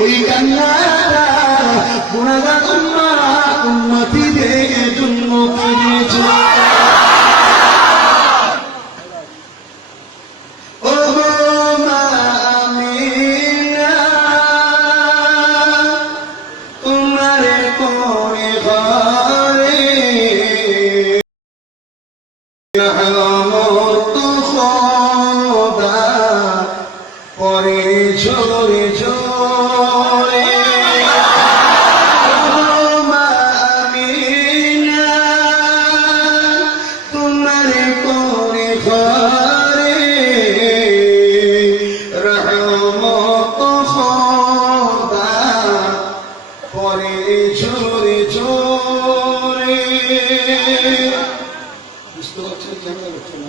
ওই কান্নাটা গুণাগান উম্মা উম্মতিদের জন্য কেঁদেছে ও চরে ঝরে বুঝতে পারছেন? কেন হচ্ছে না